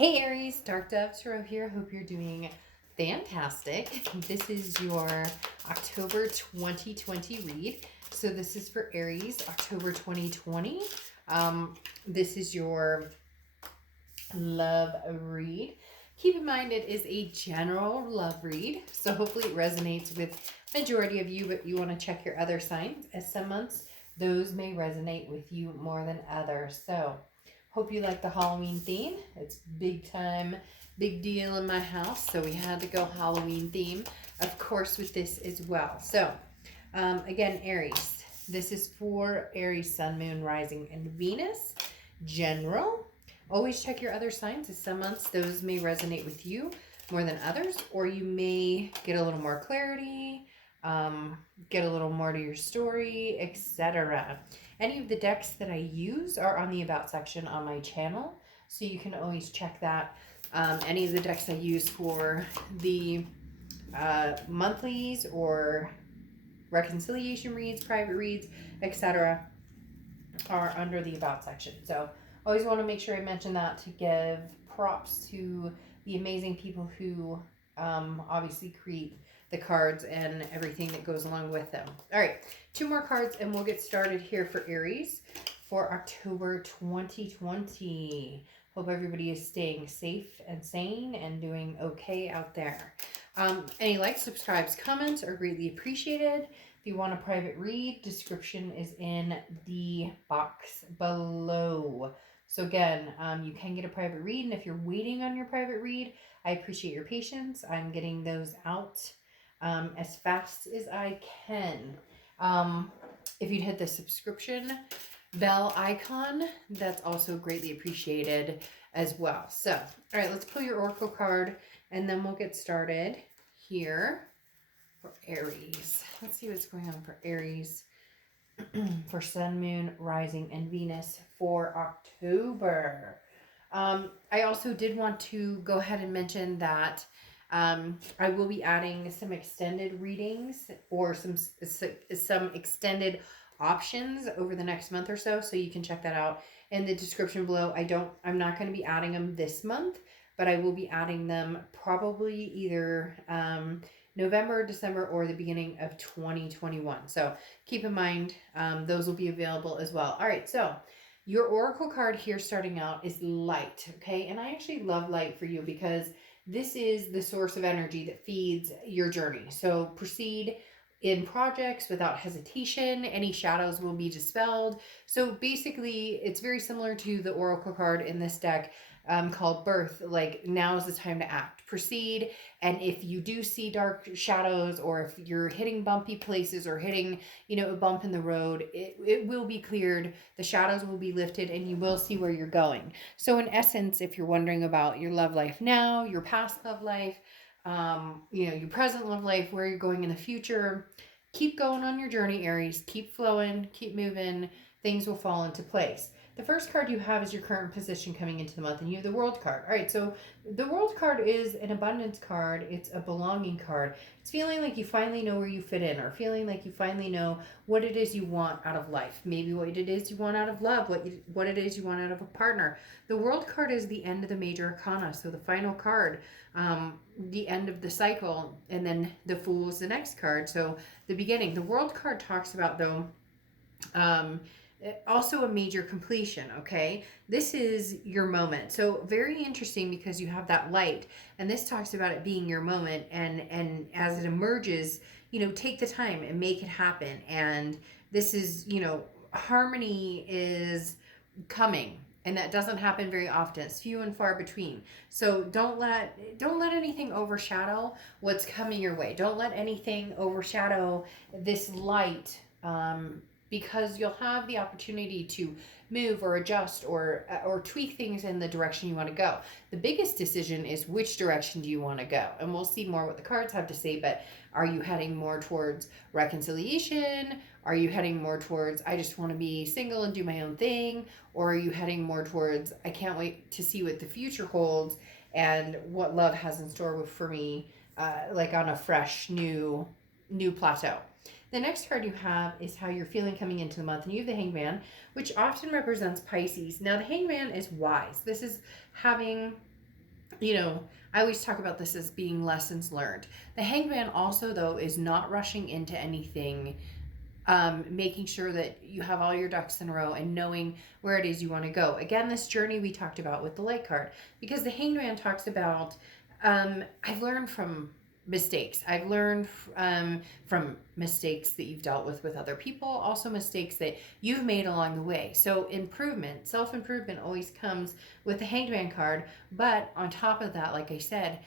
Hey Aries, Dark Dove Tarot here. Hope you're doing fantastic. This is your October 2020 read. So this is for Aries, October 2020. This is your love read. Keep in mind it is a general love read, so hopefully it resonates with majority of you, but you want to check your other signs, as some months those may resonate with you more than others. So hope you like the Halloween theme. It's big time, big deal in my house, so we had to go Halloween theme, of course, with this as well. So, again, Aries. This is for Aries, Sun, Moon, Rising, and Venus. General. Always check your other signs, as some months those may resonate with you more than others, or you may get a little more clarity, get a little more to your story, etc. Any of the decks that I use are on the About section on my channel, so you can always check that. Any of the decks I use for the monthlies or reconciliation reads, private reads, etc. are under the About section. So always want to make sure I mention that to give props to the amazing people who obviously create the cards and everything that goes along with them. All right, 2 more cards and we'll get started here for Aries for October 2020. Hope everybody is staying safe and sane and doing okay out there. Any likes, subscribes, comments are greatly appreciated. If you want a private read, description is in the box below. So again, you can get a private read, and if you're waiting on your private read, I appreciate your patience. I'm getting those out as fast as I can. If you'd hit the subscription bell icon, that's also greatly appreciated as well. So, all right, let's pull your Oracle card, and then we'll get started here for Aries. Let's see what's going on for Aries for Sun, Moon, Rising, and Venus for October. I also did want to go ahead and mention that I will be adding some extended readings or some extended options over the next month or so, so you can check that out in the description below. I'm not going to be adding them this month, but I will be adding them probably either November, December, or the beginning of 2021. So keep in mind, those will be available as well. All right, so your Oracle card here starting out is light, okay? And I actually love light for you because this is the source of energy that feeds your journey. So proceed in projects without hesitation. Any shadows will be dispelled. So basically, it's very similar to the Oracle card in this deck called Birth. Like, now is the time to act. Proceed. And if you do see dark shadows, or if you're hitting bumpy places or hitting, a bump in the road, it will be cleared. The shadows will be lifted and you will see where you're going. So in essence, if you're wondering about your love life now, your past love life, your present love life, where you're going in the future, keep going on your journey, Aries. Keep flowing, keep moving. Things will fall into place. The first card you have is your current position coming into the month, and you have the World card. All right, so the World card is an abundance card. It's a belonging card. It's feeling like you finally know where you fit in, or feeling like you finally know what it is you want out of life. Maybe what it is you want out of love, what it is you want out of a partner. The World card is the end of the major arcana, so the final card, the end of the cycle, and then the Fool is the next card, so the beginning. The World card talks about, though, also a major completion, okay? This is your moment. So very interesting because you have that light, and this talks about it being your moment, and as it emerges, take the time and make it happen. And this is, harmony is coming, and that doesn't happen very often. It's few and far between. So don't let anything overshadow what's coming your way. Don't let anything overshadow this light, because you'll have the opportunity to move or adjust or tweak things in the direction you want to go. The biggest decision is which direction do you want to go, and we'll see more what the cards have to say. But are you heading more towards reconciliation? Are you heading more towards, I just want to be single and do my own thing? Or are you heading more towards, I can't wait to see what the future holds and what love has in store for me, like on a fresh new plateau? The next card you have is how you're feeling coming into the month, and you have the Hangman, which often represents Pisces. Now, the Hangman is wise. This is having you know, I always talk about this as being lessons learned. The hangman also, though, is not rushing into anything, making sure that you have all your ducks in a row and knowing where it is you want to go. Again, this journey we talked about with the light card, because the hangman talks about, I've learned from mistakes. I've learned from mistakes that you've dealt with other people, also mistakes that you've made along the way. So improvement, self-improvement always comes with the hanged man card. But on top of that, like I said,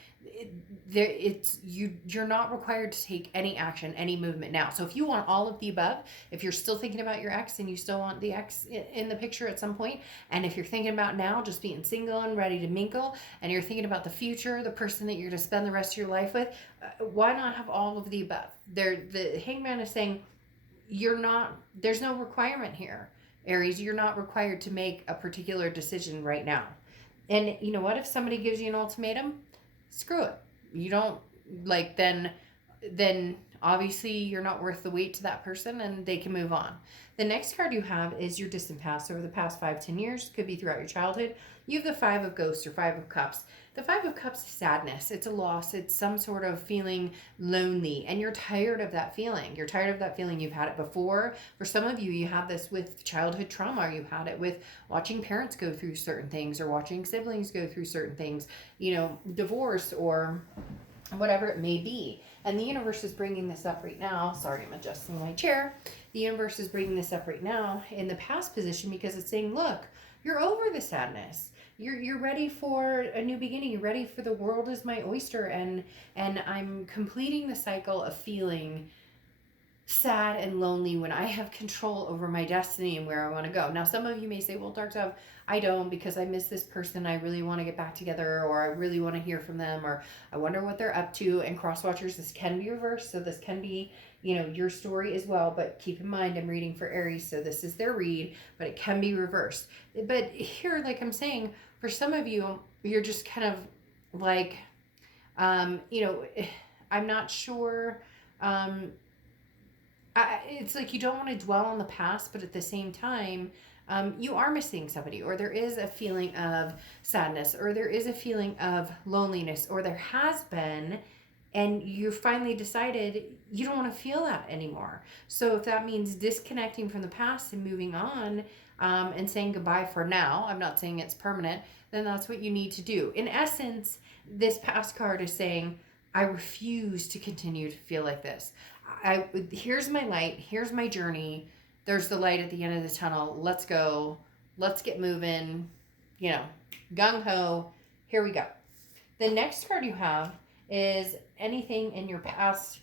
you're not required to take any action, any movement now. So if you want all of the above, if you're still thinking about your ex and you still want the ex in the picture at some point, and if you're thinking about now just being single and ready to mingle, and you're thinking about the future, the person that you're to spend the rest of your life with, why not have all of the above? The hangman is saying you're not, there's no requirement here, Aries. You're not required to make a particular decision right now. And you know what? If somebody gives you an ultimatum, screw it. You don't like, then obviously you're not worth the wait to that person and they can move on. The next card you have is your distant past. Over the past 5-10 years, could be throughout your childhood. You have the Five of Ghosts or Five of Cups. The Five of Cups is sadness. It's a loss. It's some sort of feeling lonely, and you're tired of that feeling. You're tired of that feeling. You've had it before. For some of you, you have this with childhood trauma. You've had it with watching parents go through certain things, or watching siblings go through certain things, divorce or whatever it may be. And the universe is bringing this up right now. Sorry, I'm adjusting my chair. The universe is bringing this up right now in the past position, because it's saying, look, you're over the sadness. You're ready for a new beginning. You're ready for the world is my oyster, and I'm completing the cycle of feeling sad and lonely when I have control over my destiny and where I want to go. Now, some of you may say, well, Dark Dove, I don't, because I miss this person. I really want to get back together, or I really want to hear from them, or I wonder what they're up to. And cross watchers, this can be reversed. So this can be, your story as well. But keep in mind, I'm reading for Aries. So this is their read, but it can be reversed. But here, like I'm saying, for some of you, you're just kind of like, I'm not sure. It's like you don't want to dwell on the past, but at the same time, you are missing somebody, or there is a feeling of sadness, or there is a feeling of loneliness, or there has been, and you finally decided you don't want to feel that anymore. So if that means disconnecting from the past and moving on, and saying goodbye for now, I'm not saying it's permanent, then that's what you need to do. In essence, this past card is saying, I refuse to continue to feel like this. Here's my light. Here's my journey. There's the light at the end of the tunnel. Let's go. Let's get moving. Gung ho. Here we go. The next card you have is anything in your past,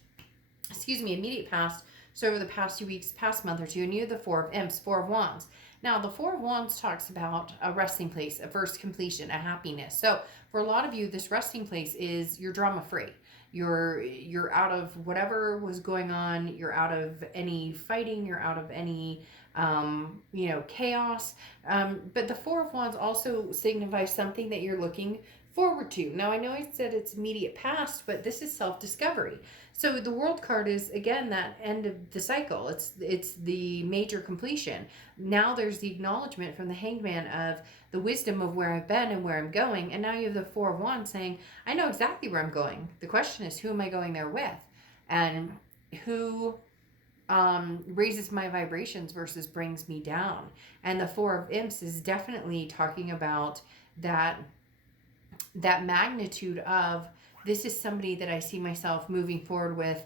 immediate past. So over the past 2 weeks, past month or two, and you have the Four of Imps, Four of Wands. Now, the Four of Wands talks about a resting place, a first completion, a happiness. So for a lot of you, this resting place is you're drama free. You're out of whatever was going on. You're out of any fighting. You're out of any chaos. But the Four of Wands also signifies something that you're looking forward to. Now, I know I said it's immediate past, but this is self-discovery. So the World card is, again, that end of the cycle. It's the major completion. Now there's the acknowledgement from the Hanged Man of the wisdom of where I've been and where I'm going. And now you have the Four of Wands saying, I know exactly where I'm going. The question is, who am I going there with? And who raises my vibrations versus brings me down? And the Four of Imps is definitely talking about that magnitude of, this is somebody that I see myself moving forward with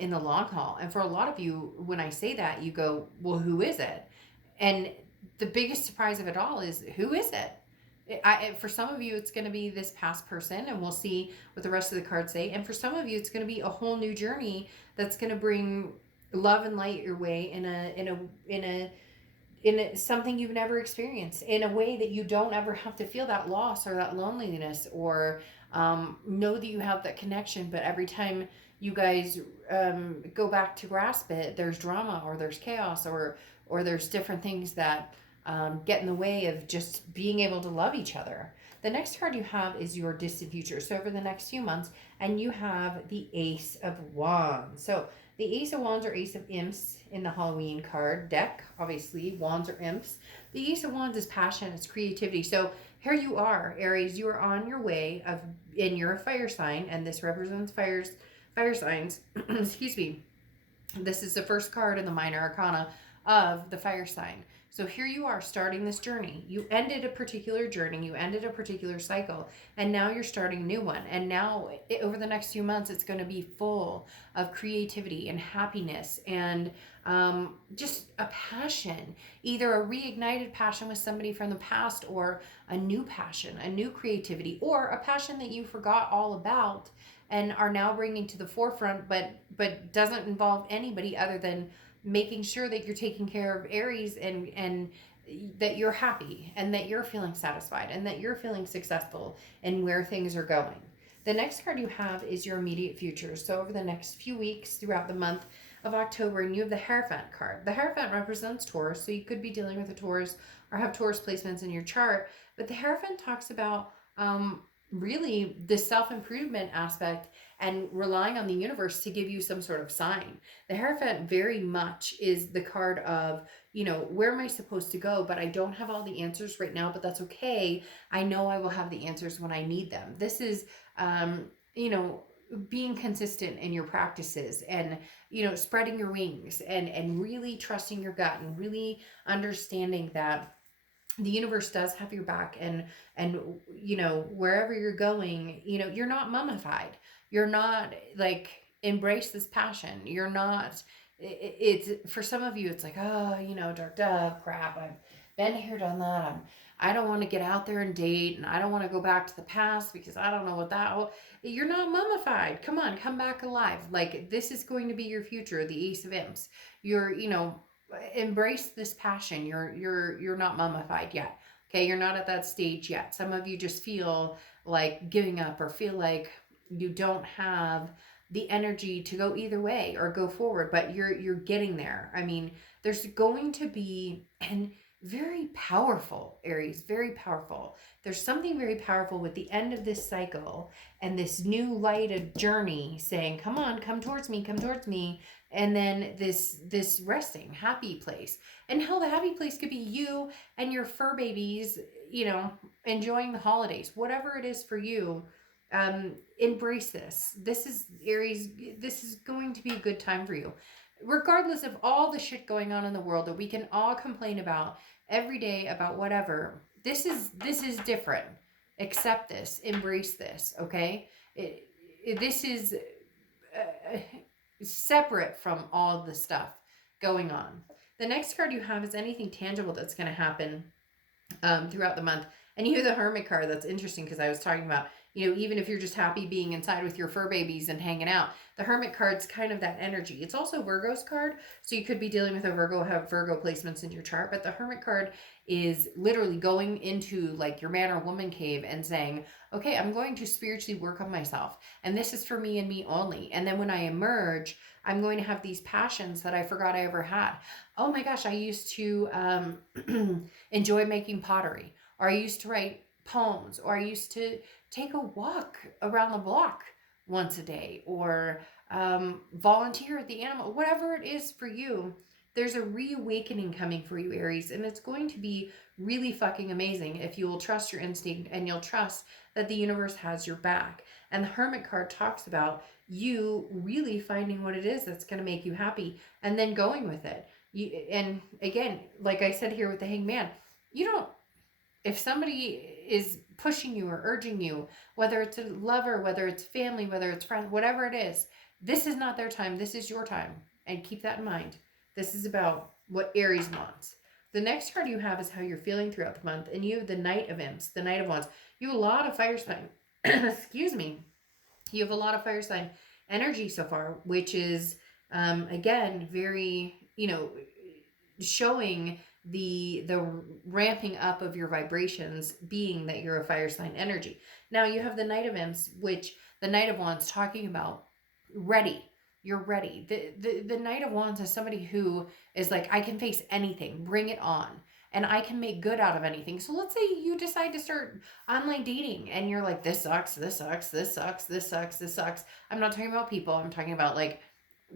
in the long haul. And for a lot of you, when I say that, you go, well, who is it? And the biggest surprise of it all is, who is it? For some of you, it's going to be this past person, and we'll see what the rest of the cards say. And for some of you, it's going to be a whole new journey that's going to bring love and light your way in something you've never experienced, in a way that you don't ever have to feel that loss or that loneliness, or know that you have that connection. But every time you guys go back to grasp it, there's drama, or there's chaos, or there's different things that get in the way of just being able to love each other. The next card you have is your distant future. So over the next few months, and you have the Ace of Wands. So The Ace of Wands or Ace of Imps in the Halloween card deck. Obviously, Wands or Imps. The Ace of Wands is passion, it's creativity. So here you are, Aries. You are on your way of, and you're a fire sign, and this represents fire signs. Excuse me. This is the first card in the minor arcana of the fire sign. So here you are starting this journey. You ended a particular journey, you ended a particular cycle, and now you're starting a new one. And now, over the next few months, it's going to be full of creativity and happiness and just a passion, either a reignited passion with somebody from the past, or a new passion, a new creativity, or a passion that you forgot all about and are now bringing to the forefront, but doesn't involve anybody other than making sure that you're taking care of Aries, and that you're happy and that you're feeling satisfied and that you're feeling successful in where things are going. The next card you have is your immediate future. So over the next few weeks throughout the month of October, and you have the Hierophant card. The Hierophant represents Taurus, so you could be dealing with a Taurus or have Taurus placements in your chart. But the Hierophant talks about really the self-improvement aspect and relying on the universe to give you some sort of sign. The Hierophant very much is the card of, where am I supposed to go? But I don't have all the answers right now, but that's okay. I know I will have the answers when I need them. This is, being consistent in your practices, and, spreading your wings, and really trusting your gut, and really understanding that the universe does have your back, and wherever you're going, you're not mummified. You're not like, embrace this passion. You're not, it's for some of you, it's like, oh, dark dove crap, I've been here, done that. I don't want to get out there and date, and I don't want to go back to the past because I don't know what that. You're not mummified. Come on, come back alive. Like, this is going to be your future. The Ace of Imps. You're, embrace this passion. You're not mummified yet. Okay, you're not at that stage yet. Some of you just feel like giving up, or feel like you don't have the energy to go either way or go forward, but you're getting there. I mean, there's going to be an very powerful, Aries, very powerful. There's something very powerful with the end of this cycle and this new lighted journey saying, come on, come towards me. And then this resting, happy place. And hell, the happy place could be you and your fur babies, enjoying the holidays, whatever it is for you. Embrace this. This is, Aries, this is going to be a good time for you. Regardless of all the shit going on in the world that we can all complain about every day, about whatever, this is different. Accept this, embrace this, okay? This is separate from all the stuff going on. The next card you have is anything tangible that's going to happen throughout the month. And you have the Hermit card. That's interesting, because I was talking about, even if you're just happy being inside with your fur babies and hanging out, the Hermit card's kind of that energy. It's also Virgo's card, so you could be dealing with a Virgo, have Virgo placements in your chart, but the Hermit card is literally going into like your man or woman cave and saying, okay, I'm going to spiritually work on myself, and this is for me and me only. And then when I emerge, I'm going to have these passions that I forgot I ever had. Oh my gosh, I used to enjoy making pottery, or I used to write poems, or I used to take a walk around the block once a day, or volunteer at the animal, whatever it is for you. There's a reawakening coming for you, Aries, and it's going to be really fucking amazing if you will trust your instinct, and you'll trust that the universe has your back. And the Hermit card talks about you really finding what it is that's going to make you happy, and then going with it. And again, like I said here with the Hangman, if somebody is pushing you or urging you, whether it's a lover, whether it's family, whether it's friends, whatever it is, this is not their time. This is your time. And keep that in mind. This is about what Aries wants. The next card you have is how you're feeling throughout the month. And you have the Knight of Imps, the Knight of Wands. You have a lot of fire sign. Excuse me. You have a lot of fire sign energy so far, which is, again, very, showing the ramping up of your vibrations, being that you're a fire sign energy. Now you have the Knight of Imps, which the Knight of Wands talking about ready. You're ready. The Knight of Wands is somebody who is like, I can face anything, bring it on, and I can make good out of anything. So let's say you decide to start online dating and you're like, this sucks, this sucks, this sucks, this sucks, this sucks. I'm not talking about people. I'm talking about like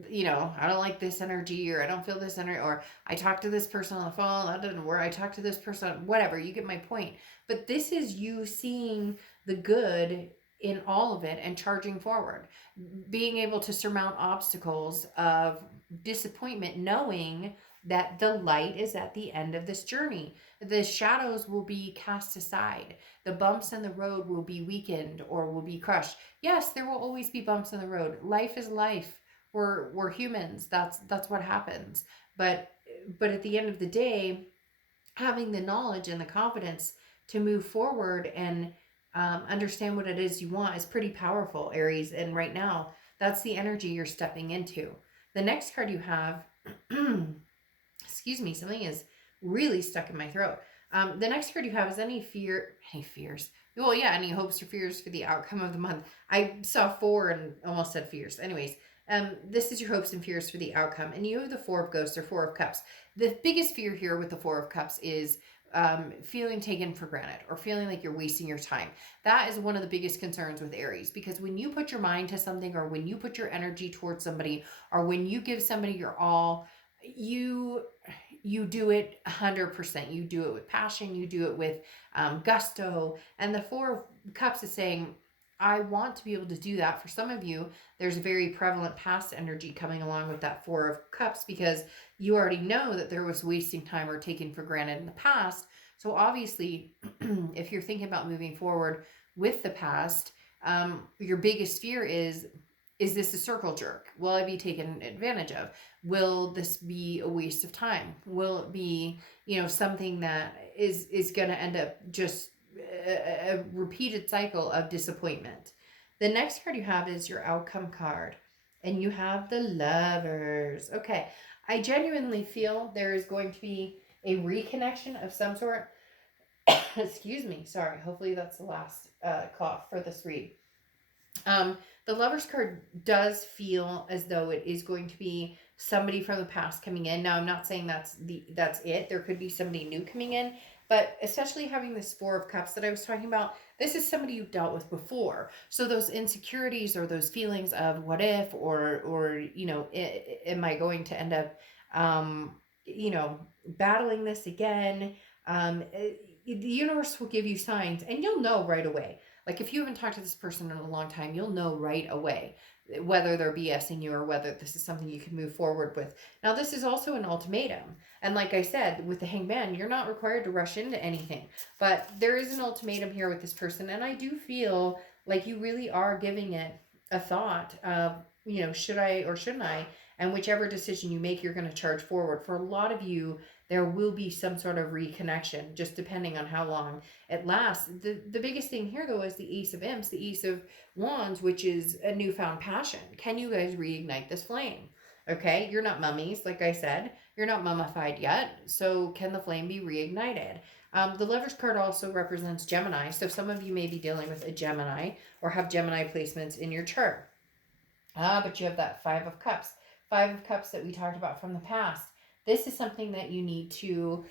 you know, I don't like this energy, or I don't feel this energy, or I talked to this person on the phone, that didn't work. I talked to this person, whatever, you get my point. But this is you seeing the good in all of it and charging forward, being able to surmount obstacles of disappointment, knowing that the light is at the end of this journey. The shadows will be cast aside. The bumps in the road will be weakened or will be crushed. Yes, there will always be bumps in the road. Life is life. We're humans. That's what happens. But at the end of the day, having the knowledge and the confidence to move forward and understand what it is you want is pretty powerful, Aries. And right now, that's the energy you're stepping into. The next card you have, excuse me, something is really stuck in my throat. The next card you have is any fears. Well, yeah, any hopes or fears for the outcome of the month. I saw 4 and almost said fears. Anyways, this is your hopes and fears for the outcome. And you have the 4 of Ghosts or 4 of Cups. The biggest fear here with the 4 of Cups is feeling taken for granted or feeling like you're wasting your time. That is one of the biggest concerns with Aries, because when you put your mind to something, or when you put your energy towards somebody, or when you give somebody your all, you do it 100%. You do it with passion. You do it with gusto. And the 4 of Cups is saying, I want to be able to do that. For some of you, there's a very prevalent past energy coming along with that 4 of Cups, because you already know that there was wasting time or taken for granted in the past. So obviously, if you're thinking about moving forward with the past, your biggest fear is this a circle jerk? Will I be taken advantage of? Will this be a waste of time? Will it be, something that is going to end up just a repeated cycle of disappointment? The next card you have is your outcome card, and you have the Lovers. Okay, I genuinely feel there is going to be a reconnection of some sort. Excuse me, sorry. Hopefully that's the last cough for this read. The Lovers card does feel as though it is going to be somebody from the past coming in. Now, I'm not saying that's it. There could be somebody new coming in, but especially having this 4 of Cups that I was talking about, this is somebody you've dealt with before. So those insecurities or those feelings of what if, or am I going to end up, battling this again? The universe will give you signs, and you'll know right away. Like, if you haven't talked to this person in a long time, you'll know right away whether they're BSing you or whether this is something you can move forward with. Now, this is also an ultimatum. And like I said, with the Hangman, you're not required to rush into anything. But there is an ultimatum here with this person. And I do feel like you really are giving it a thought of, should I or shouldn't I? And whichever decision you make, you're going to charge forward. For a lot of you, there will be some sort of reconnection, just depending on how long it lasts. The biggest thing here, though, is the Ace of Imps, the Ace of Wands, which is a newfound passion. Can you guys reignite this flame? Okay, you're not mummies, like I said. You're not mummified yet. So can the flame be reignited? The Lovers card also represents Gemini. So some of you may be dealing with a Gemini or have Gemini placements in your chart. But you have that 5 of Cups. 5 of Cups that we talked about from the past. This is something that you need to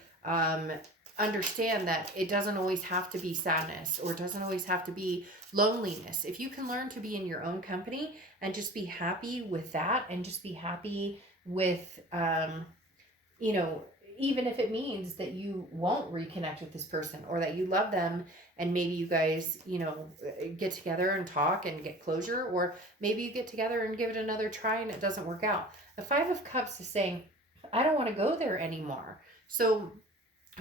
understand, that it doesn't always have to be sadness, or it doesn't always have to be loneliness. If you can learn to be in your own company and just be happy with that, and just be happy with, even if it means that you won't reconnect with this person, or that you love them and maybe you guys, get together and talk and get closure, or maybe you get together and give it another try and it doesn't work out. The 5 of Cups is saying, I don't want to go there anymore. So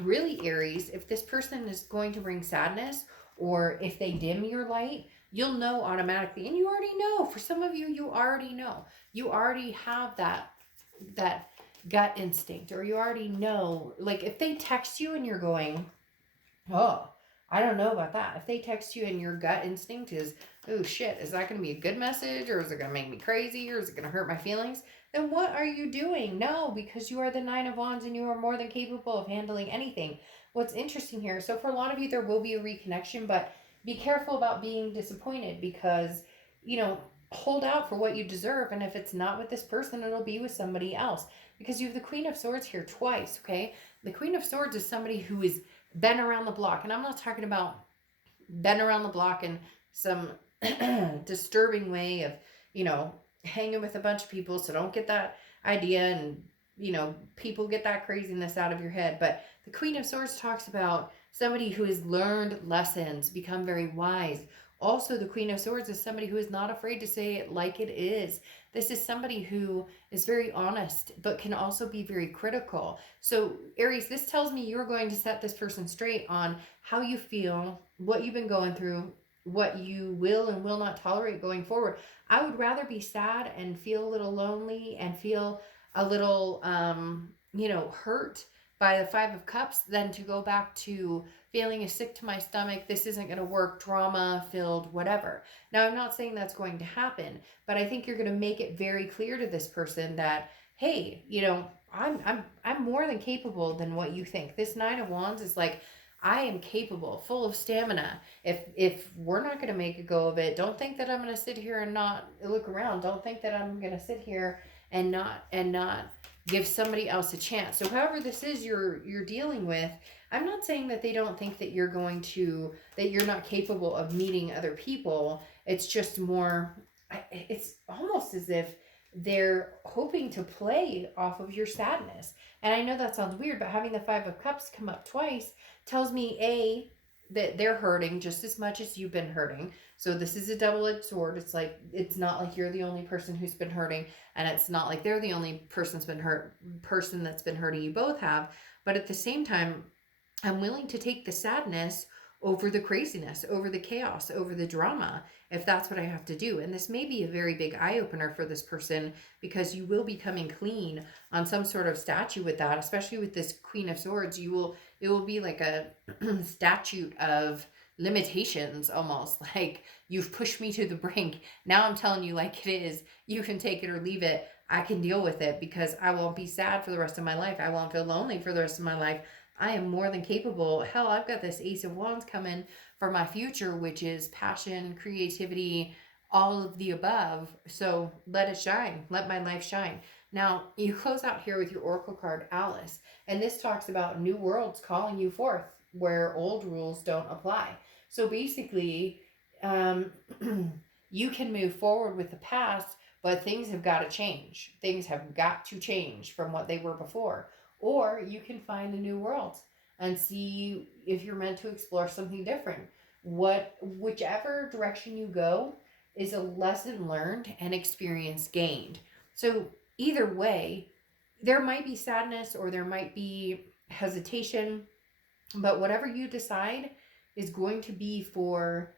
really, Aries, if this person is going to bring sadness, or if they dim your light, you'll know automatically. And you already know. For some of you, you already know. You already have that gut instinct, or you already know. Like, if they text you and you're going, oh, I don't know about that. If they text you and your gut instinct is, oh shit, is that going to be a good message, or is it going to make me crazy, or is it going to hurt my feelings? Then what are you doing? No, because you are the 9 of Wands and you are more than capable of handling anything. What's interesting here, so for a lot of you, there will be a reconnection, but be careful about being disappointed, because, hold out for what you deserve. And if it's not with this person, it'll be with somebody else, because you have the Queen of Swords here twice, okay? The Queen of Swords is somebody who is been around the block. And I'm not talking about been around the block in some disturbing way of, hanging with a bunch of people, so don't get that idea and, you know, people get that craziness out of your head. But the Queen of Swords talks about somebody who has learned lessons, become very wise. Also, the Queen of Swords is somebody who is not afraid to say it like it is. This is somebody who is very honest, but can also be very critical. So, Aries, this tells me you're going to set this person straight on how you feel, what you've been going through, what you will and will not tolerate going forward. I would rather be sad and feel a little lonely and feel a little, hurt by the Five of Cups than to go back to feeling sick to my stomach. This isn't going to work, drama filled, whatever. Now, I'm not saying that's going to happen, but I think you're going to make it very clear to this person that, hey, I'm more than capable than what you think. This Nine of Wands is like, I am capable, full of stamina. If we're not going to make a go of it, don't think that I'm going to sit here and not look around. Don't think that I'm going to sit here and not give somebody else a chance. So however this is you're dealing with, I'm not saying that they don't think that you're not capable of meeting other people. It's just more, it's almost as if they're hoping to play off of your sadness. And I know that sounds weird, but having the Five of Cups come up twice tells me that they're hurting just as much as you've been hurting. So this is a double-edged sword. It's like, it's not like you're the only person who's been hurting, and it's not like they're the only person that's been hurting. You both have. But at the same time, I'm willing to take the sadness over the craziness, over the chaos, over the drama, if that's what I have to do. And this may be a very big eye-opener for this person, because you will be coming clean on some sort of statue with that, especially with this Queen of Swords. It will be like a statute of limitations, almost like, you've pushed me to the brink. Now I'm telling you like it is. You can take it or leave it. I can deal with it, because I won't be sad for the rest of my life. I won't feel lonely for the rest of my life. I am more than capable. Hell, I've got this Ace of Wands coming for my future, which is passion, creativity, all of the above. So let it shine. Let my life shine. Now, you close out here with your Oracle card, Alice. And this talks about new worlds calling you forth where old rules don't apply. So basically, you can move forward with the past, but things have got to change. Things have got to change from what they were before. Or you can find a new world and see if you're meant to explore something different. Whichever direction you go is a lesson learned and experience gained. So either way, there might be sadness or there might be hesitation, but whatever you decide is going to be for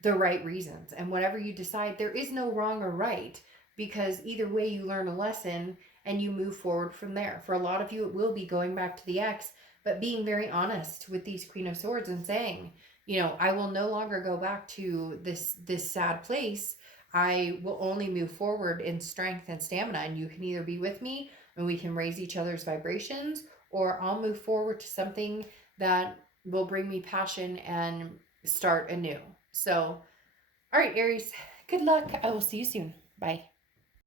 the right reasons. And whatever you decide, there is no wrong or right, because either way you learn a lesson and you move forward from there. For a lot of you, it will be going back to the ex, but being very honest with these Queen of Swords and saying, I will no longer go back to this sad place. I will only move forward in strength and stamina, and you can either be with me and we can raise each other's vibrations, or I'll move forward to something that will bring me passion and start anew. So, all right, Aries, good luck. I will see you soon. Bye.